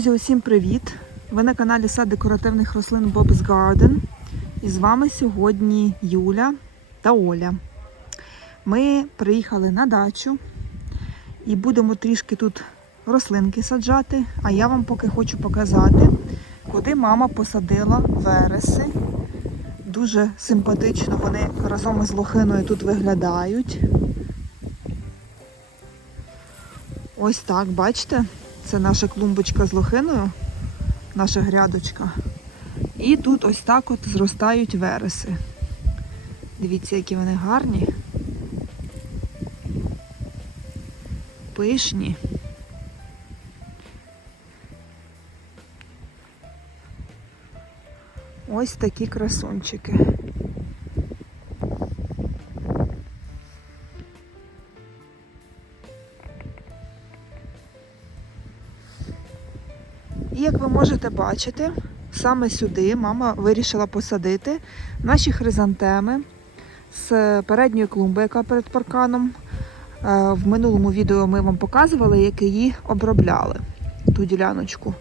Друзі, усім привіт! Ви на каналі Сад декоративних рослин Bob's Garden. І з вами сьогодні Юля та Оля. Ми приїхали на дачу і будемо трішки тут рослинки саджати. А я вам поки хочу показати, куди мама посадила вереси. Дуже симпатично вони разом із лохиною тут виглядають. Ось так, бачите? Це наша клумбочка з лохиною, наша грядочка. І тут ось так от зростають вереси. Дивіться, які вони гарні. Пишні. Ось такі красунчики. Як ви можете бачити, саме сюди мама вирішила посадити наші хризантеми з передньої клумби, яка перед парканом. Е, В минулому відео ми вам показували, як її обробляли, ту діляночку.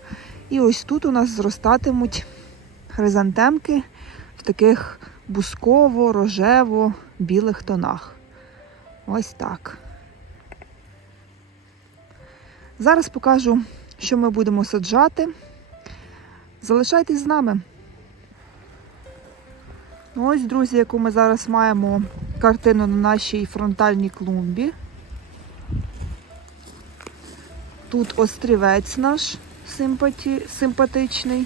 І ось тут у нас зростатимуть хризантемки в таких бусково-рожево-білих тонах. Ось так. Зараз покажу що ми будемо саджати. Залишайтесь з нами. Ну, Ось, друзі, яку ми зараз маємо картину на нашій фронтальній клумбі. Тут острівець наш симпаті... симпатичний.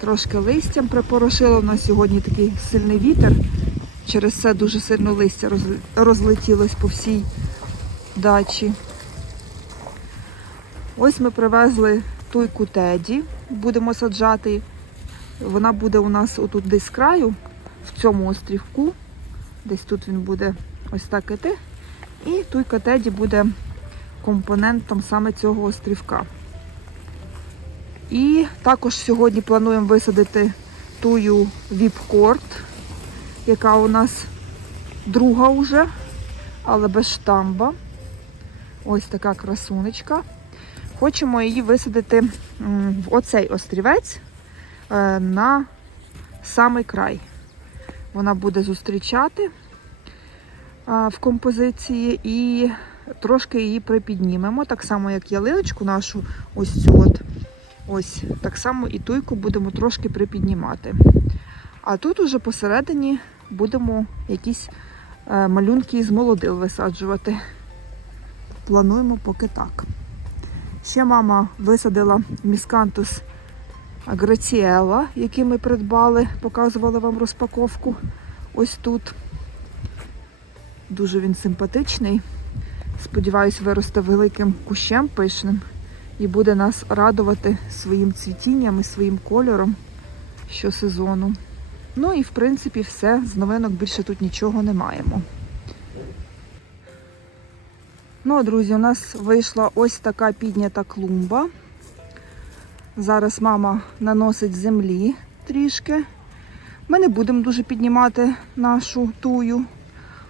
Трошки листям припорошило. У нас сьогодні такий сильний вітер. Через це дуже сильно листя розлетілось по всій дачі. Ось ми привезли туйку теді, будемо саджати. Вона буде у нас отут десь з краю, в цьому острівку. Десь тут він буде ось так іти. І туйка теді буде компонентом саме цього острівка. І також сьогодні плануємо висадити тую віпкорт, яка у нас друга вже, але без штамба. Ось така красунечка. Хочемо її висадити в оцей острівець е, на самий край. Вона буде зустрічати в композиції і трошки її припіднімемо, так само, як ялиночку нашу, ось цю от. Ось, так само і туйку будемо трошки припіднімати. А тут уже посередині будемо якісь е, малюнки з молодил висаджувати. Плануємо поки так. Ще мама висадила міскантус Граціела, який ми придбали, показувала вам розпаковку. Ось тут. Дуже він симпатичний. Сподіваюсь, виросте великим кущем пишним і буде нас радувати своїм цвітінням і своїм кольором щосезону. Ну і в принципі все. З новинок більше тут нічого не маємо. Ну, друзі, у нас вийшла ось така піднята клумба. Зараз мама наносить землі трішки. Ми не будемо дуже піднімати нашу тую,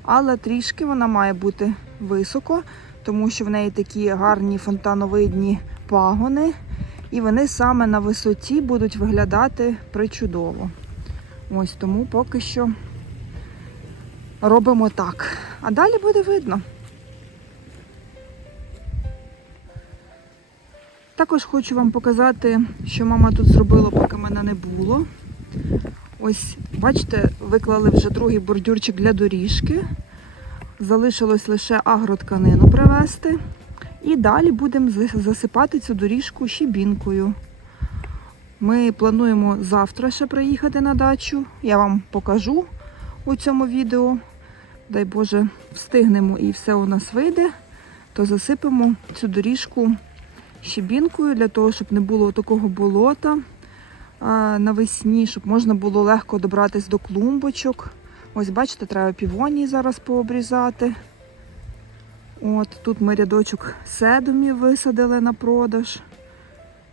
але трішки вона має бути високо, тому що в неї такі гарні фонтановидні пагони, і вони саме на висоті будуть виглядати причудово. Ось тому поки що робимо так. А далі буде видно. Також хочу вам показати, що мама тут зробила, поки мене не було. Ось, бачите, виклали вже другий бордюрчик для доріжки. Залишилось лише агротканину привезти. І далі будемо засипати цю доріжку щебінкою. Ми плануємо завтра ще приїхати на дачу. Я вам покажу у цьому відео. Дай Боже, встигнемо і все у нас вийде, то засипемо цю доріжку щебінкою, для того, щоб не було такого болота навесні, щоб можна було легко добратися до клумбочок. Ось, бачите, треба півонії зараз пообрізати. От, Тут ми рядочок седумів висадили на продаж.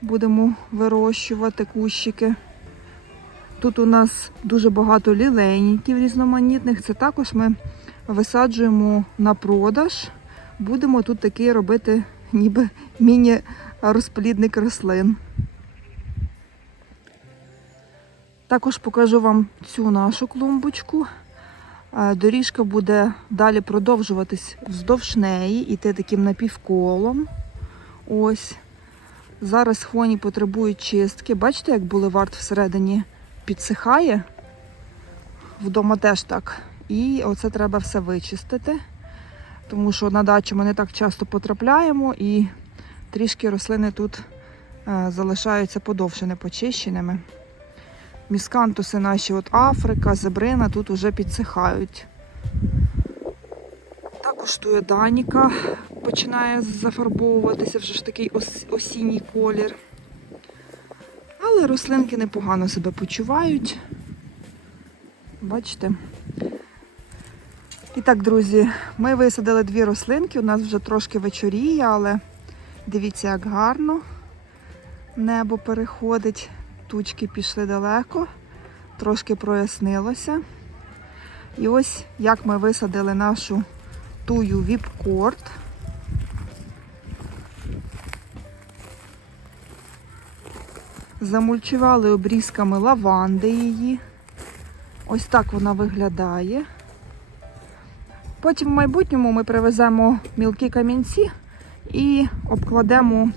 Будемо вирощувати кущики. Тут у нас дуже багато лілейників різноманітних. Це також ми висаджуємо на продаж. Будемо тут такий робити ніби міні-розплідник рослин. Також покажу вам цю нашу клумбочку. Е, Доріжка буде далі продовжуватись вздовж неї, іти таким напівколом. Ось. Зараз хвоні потребують чистки. Бачите, як булевард всередині підсихає? Вдома теж так. І оце треба все вичистити, тому що на дачу ми не так часто потрапляємо і трішки рослини тут е, залишаються подовше непочищеними. Міскантуси наші, от Африка, зебрина тут уже підсихають. Також туєданіка починає зафарбовуватися, вже ж такий ос- осінній колір. Але рослинки непогано себе почувають. Бачите? І так, друзі, ми висадили дві рослинки. У нас вже трошки вечоріє, але дивіться, як гарно небо переходить. Тучки пішли далеко, трошки прояснилося. І ось як ми висадили нашу тую віпкорд. Замульчували обрізками лаванди її. Ось так вона виглядає. Потім в майбутньому ми привеземо мілкі камінці і обкладемо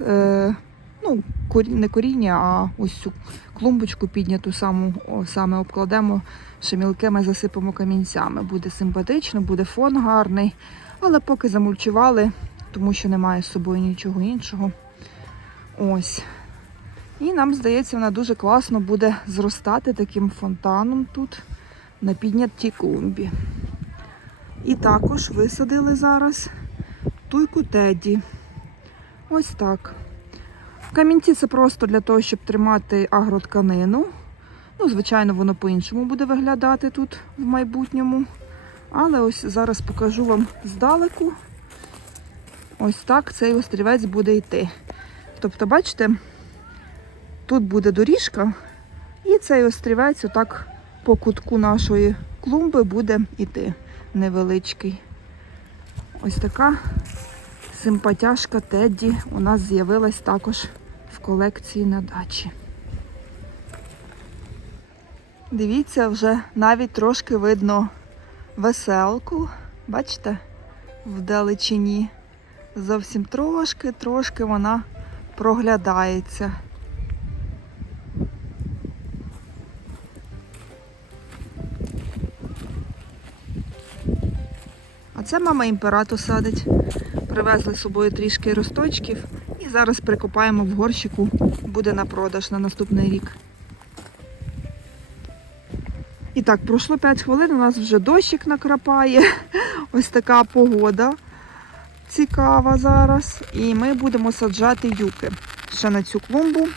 е, ну, не коріння, а ось цю клумбочку підняту саму саме обкладемо ще мілкими засипемо камінцями. Буде симпатично, буде фон гарний. Але поки замульчували, тому що немає з собою нічого іншого. Ось. І нам здається, вона дуже класно буде зростати таким фонтаном тут на піднятій клумбі. І також висадили зараз туйку Теді. Ось так. Камінці це просто для того, щоб тримати агротканину. Ну, звичайно, воно по-іншому буде виглядати тут в майбутньому. Але ось зараз покажу вам здалеку. Ось так цей острівець буде йти. Тобто, бачите, тут буде доріжка, і цей острівець отак по кутку нашої клумби буде йти невеличкий. Ось така симпатяшка Тедді у нас з'явилась також в колекції на дачі. Дивіться, вже навіть трошки видно веселку. Бачите? Вдалечині. Зовсім трошки, трошки вона проглядається. Це мама імперату садить. Привезли з собою трішки росточків і зараз прикопаємо в горщику, буде на продаж на наступний рік. І так, пройшло 5 хвилин, у нас вже дощик накрапає. Ось така погода цікава зараз. І ми будемо саджати юки ще на цю клумбу.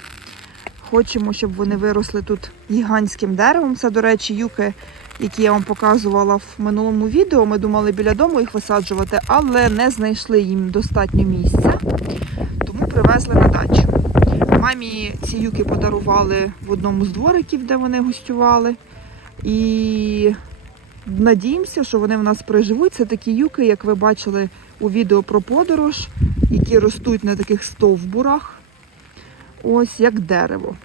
Хочемо, щоб вони виросли тут гігантським деревом. Це, до речі, юки, які я вам показувала в минулому відео. Ми думали біля дому їх висаджувати, але не знайшли їм достатньо місця, тому привезли на дачу. Мамі ці юки подарували в одному з двориків, де вони гостювали. І надіємося, що вони в нас приживуть. Це такі юки, як ви бачили у відео про подорож, які ростуть на таких стовбурах. Ось як дерево.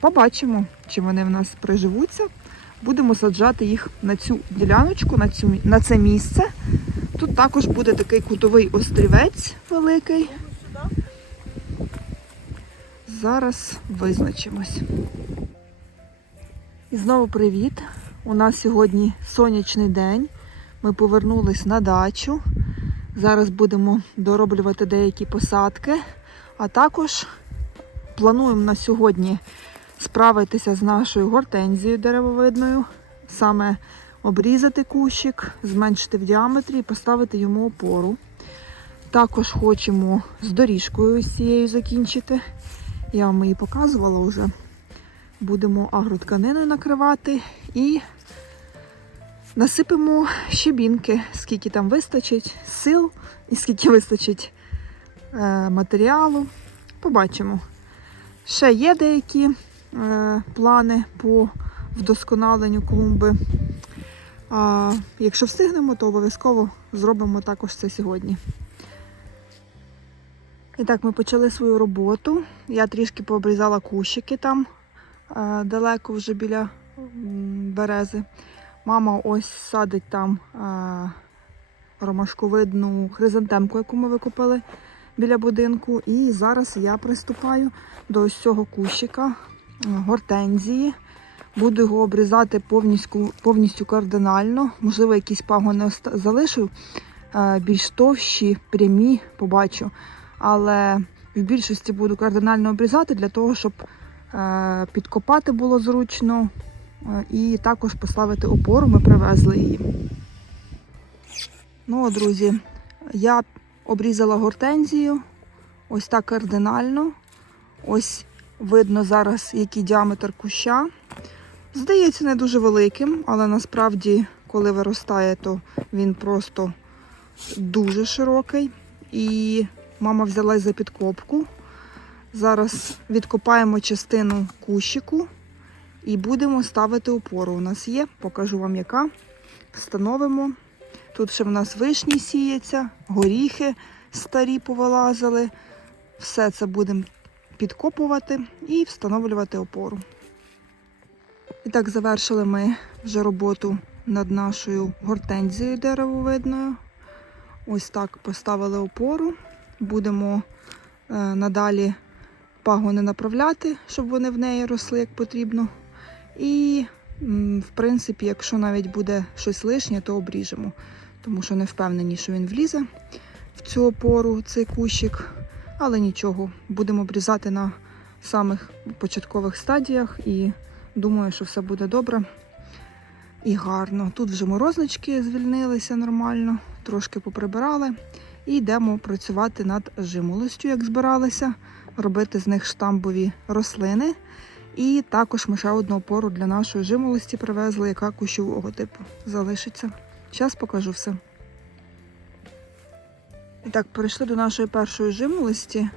Побачимо, чи вони в нас приживуться. Будемо саджати їх на цю діляночку, на, цю, на це місце. Тут також буде такий кутовий острівець великий. Зараз визначимось. І знову привіт! У нас сьогодні сонячний день. Ми повернулись на дачу. Зараз будемо дороблювати деякі посадки, а також плануємо на сьогодні справитися з нашою гортензією деревовидною, саме обрізати кущик, зменшити в діаметрі і поставити йому опору. Також хочемо з доріжкою цією закінчити. Я вам її показувала вже. Будемо агротканиною накривати і насипемо щебінки, скільки там вистачить сил і скільки вистачить е, матеріалу. Побачимо. Ще є деякі плани по вдосконаленню клумби. А якщо встигнемо, то обов'язково зробимо також це сьогодні. І так, ми почали свою роботу. Я трішки пообрізала кущики там е, далеко вже біля берези. Мама ось садить там е, ромашковидну хризантемку, яку ми викопали біля будинку. І зараз я приступаю до ось цього кущика е, гортензії. Буду його обрізати повністю, повністю кардинально. Можливо, якісь пагони залишу е, більш товщі, прямі, побачу. Але в більшості буду кардинально обрізати для того, щоб е, підкопати було зручно е, і також поставити опору. Ми привезли її. Ну, друзі, я обрізала гортензію ось так кардинально. Ось видно зараз, який діаметр куща. Здається, не дуже великим, але насправді, коли виростає, то він просто дуже широкий. І мама взялась за підкопку. Зараз відкопаємо частину кущику і будемо ставити опору. У нас є, покажу вам яка. Встановимо. Тут ще в нас вишні сіється, горіхи старі повилазили. Все це будемо підкопувати і встановлювати опору. І так, завершили ми вже роботу над нашою гортензією деревовидною. Ось так поставили опору. Будемо е, надалі пагони направляти, щоб вони в неї росли як потрібно. І, в принципі, якщо навіть буде щось лишнє, то обріжемо, тому що не впевнені, що він влізе в цю опору, цей кущик. Але нічого, будемо обрізати на самих початкових стадіях і думаю, що все буде добре і гарно. Тут вже морознички звільнилися нормально, трошки поприбирали. І йдемо працювати над жимолостю, як збиралися, робити з них штамбові рослини. І також ми ще одну опору для нашої жимолості привезли, яка кущового типу залишиться. Зараз покажу все. І так, перейшли до нашої першої жимолості.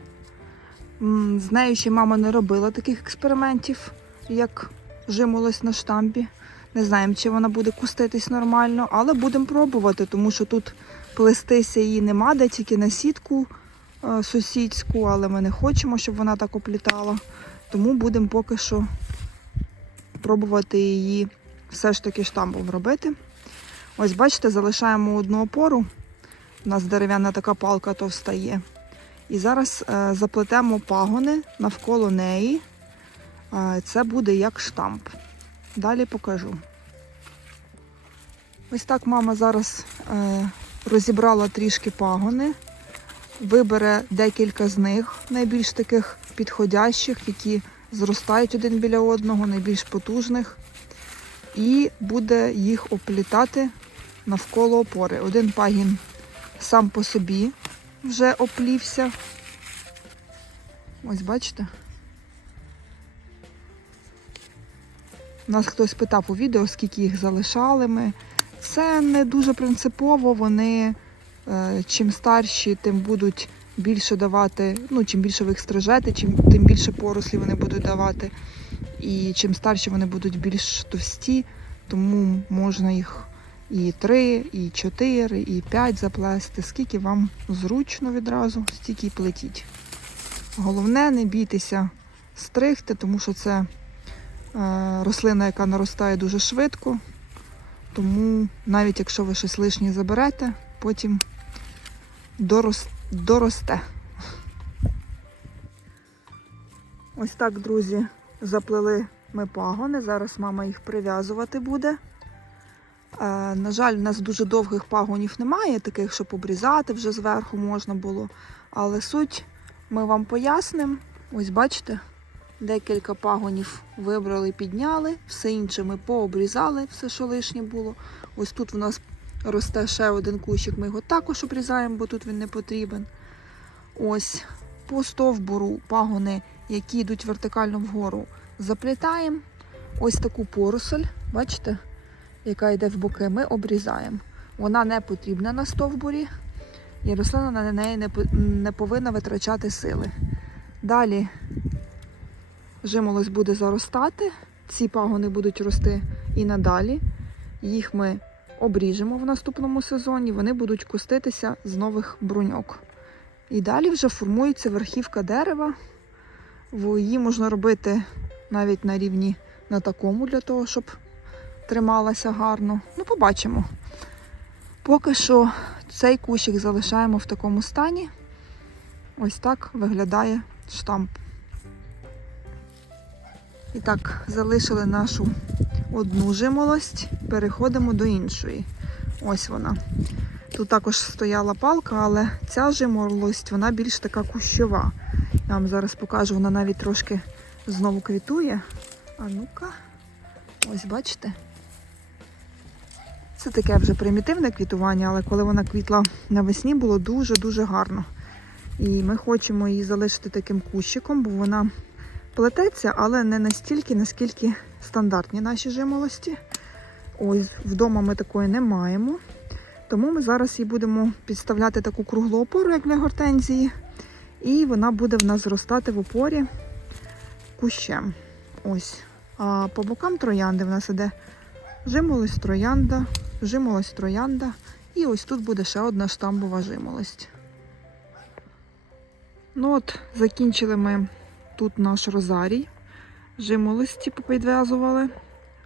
З нею ще мама не робила таких експериментів, як жимолость на штамбі. Не знаємо, чи вона буде куститись нормально, але будемо пробувати, тому що тут плестися її нема, де тільки на сітку е, сусідську, але ми не хочемо, щоб вона так оплітала. Тому будемо поки що пробувати її все ж таки штамбом робити. Ось, бачите, залишаємо одну опору. У нас дерев'яна така палка товста є. І зараз е, заплетемо пагони навколо неї. Е, це буде як штамп. Далі покажу. Ось так мама зараз е, розібрала трішки пагони, вибере декілька з них, найбільш таких підходящих, які зростають один біля одного, найбільш потужних, і буде їх оплітати навколо опори. Один пагін сам по собі вже оплівся. Ось бачите? Нас хтось питав у відео, скільки їх залишали ми. Це не дуже принципово. Вони е, чим старші, тим будуть більше давати. Ну, чим більше ви їх стрижете, чим тим більше порослі вони будуть давати. І чим старші вони будуть більш товсті, тому можна їх і 3, і 4, і 5 заплести. Скільки вам зручно відразу, стільки й плетіть. Головне, не бійтеся стригти, тому що це е, рослина, яка наростає дуже швидко. Тому навіть якщо ви щось лишнє заберете, потім дорос, доросте. Ось так, друзі, заплели ми пагони. Зараз мама їх прив'язувати буде. Е, на жаль, у нас дуже довгих пагонів немає, таких, щоб обрізати вже зверху можна було. Але суть ми вам пояснимо. Ось бачите, декілька пагонів вибрали, підняли, все інше ми пообрізали, все, що лишнє було. Ось тут у нас росте ще один кущик, ми його також обрізаємо, бо тут він не потрібен. Ось по стовбуру пагони, які йдуть вертикально вгору, заплітаємо. Ось таку поросль, бачите, яка йде в боки, ми обрізаємо. Вона не потрібна на стовбурі, і рослина на неї не, повинна витрачати сили. Далі жимолость буде заростати, ці пагони будуть рости і надалі. Їх ми обріжемо в наступному сезоні, вони будуть куститися з нових бруньок. І далі вже формується верхівка дерева. Її можна робити навіть на рівні на такому, для того, щоб трималася гарно. Ну, побачимо. Поки що цей кущик залишаємо в такому стані. Ось так виглядає штамп. І так, залишили нашу одну жимолость, переходимо до іншої. Ось вона. Тут також стояла палка, але ця жимолость, вона більш така кущова. Я вам зараз покажу, вона навіть трошки знову квітує. А ну-ка, ось бачите. Це таке вже примітивне квітування, але коли вона квітла навесні, було дуже-дуже гарно. І ми хочемо її залишити таким кущиком, бо вона плететься, але не настільки, наскільки стандартні наші жимолості. Ось вдома ми такої не маємо. Тому ми зараз її будемо підставляти таку круглу опору, як для гортензії. І вона буде в нас зростати в опорі кущем. Ось. А по бокам троянди в нас іде жимолость троянда, жимолость троянда. І ось тут буде ще одна штамбова жимолость. Ну от, закінчили ми тут наш розарій. Жимолості попідв'язували.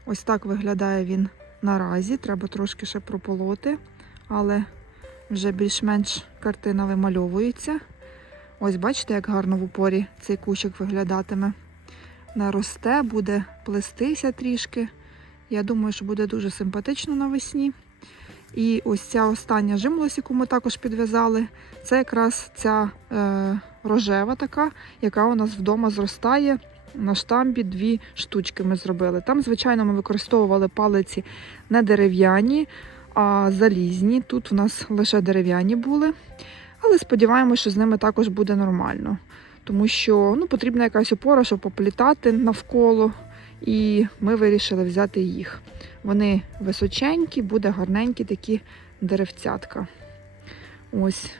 Ось так виглядає він наразі. Треба трошки ще прополоти, але вже більш-менш картина вимальовується. Ось бачите, як гарно в упорі цей кущик виглядатиме. Наросте, буде плестися трішки. Я думаю, що буде дуже симпатично навесні. І ось ця остання жимолость, яку ми також підв'язали, це якраз ця е, рожева така, яка у нас вдома зростає. На штамбі дві штучки ми зробили. Там, звичайно, ми використовували палиці не дерев'яні, а залізні. Тут у нас лише дерев'яні були. Але сподіваємося, що з ними також буде нормально. Тому що ну, потрібна якась опора, щоб поплітати навколо. І ми вирішили взяти їх. Вони височенькі, буде гарненькі такі деревцятка. Ось.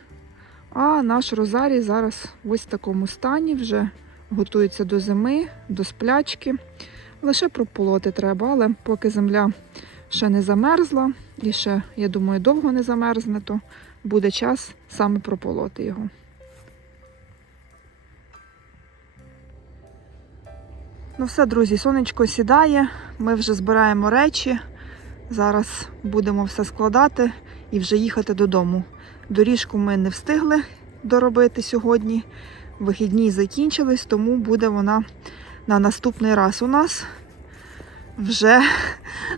А наш розарій зараз ось в такому стані вже готується до зими, до сплячки. Лише прополоти треба, але поки земля ще не замерзла, і ще, я думаю, довго не замерзне, то буде час саме прополоти його. Ну все, друзі, сонечко сідає, ми вже збираємо речі. Зараз будемо все складати і вже їхати додому. Доріжку ми не встигли доробити сьогодні. Вихідні закінчились, тому буде вона на наступний раз у нас. Вже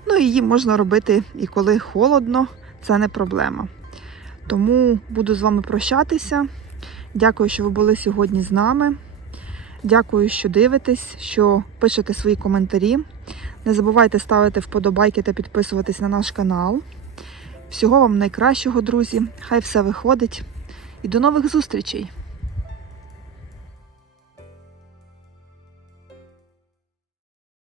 ну, її можна робити і коли холодно, це не проблема. Тому буду з вами прощатися. Дякую, що ви були сьогодні з нами. Дякую, що дивитесь, що пишете свої коментарі. Не забувайте ставити вподобайки та підписуватись на наш канал. Всього вам найкращого, друзі! Хай все виходить. І до нових зустрічей!